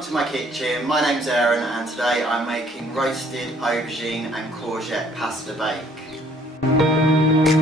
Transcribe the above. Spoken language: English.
welcome to my kitchen. My name's Aaron and today I'm making roasted aubergine and courgette pasta bake.